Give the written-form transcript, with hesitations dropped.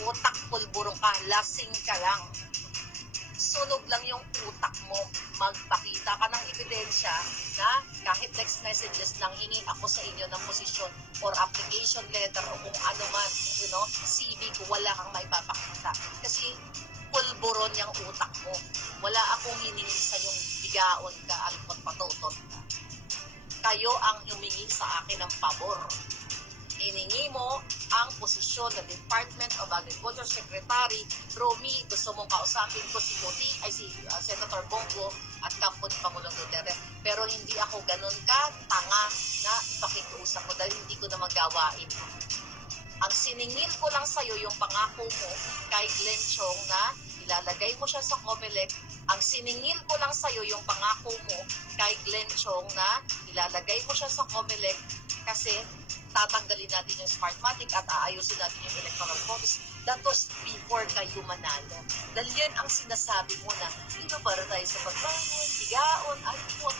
utak pulburong ka, lasing ka lang. Sunog lang yung utak mo. Magpakita ka ng ebidensya na kahit text messages lang, hingi ako sa inyo ng posisyon or application letter o kung ano man, CV ko, wala kang maipapakita. Kasi pulburon yung utak mo. Wala akong hiningi sa yung bigaon ka, alpot patutot ka. Kayo ang humingi sa akin ng pabor. Hiningi mo ang posisyon ng Department of Agriculture Secretary. Romy, gusto mong kausapin ko si Senator Bongo at kampo ni Pangulong Duterte. Pero hindi ako ganun ka tanga na ipakikiusap ko dahil hindi ko na magawain. Ang siningil ko lang sa'yo yung pangako mo kay Glenn Chong na ilalagay mo siya sa COMELEC. Ang siningil ko lang sa'yo yung pangako mo kay Glenn Chong na ilalagay mo siya sa COMELEC kasi tatanggalin natin yung Smartmatic at aayusin natin yung electoral votes. That was before kayo manalo. Dahil yan ang sinasabi mo na, para tayo sa pagbangon, bigaon, alpot,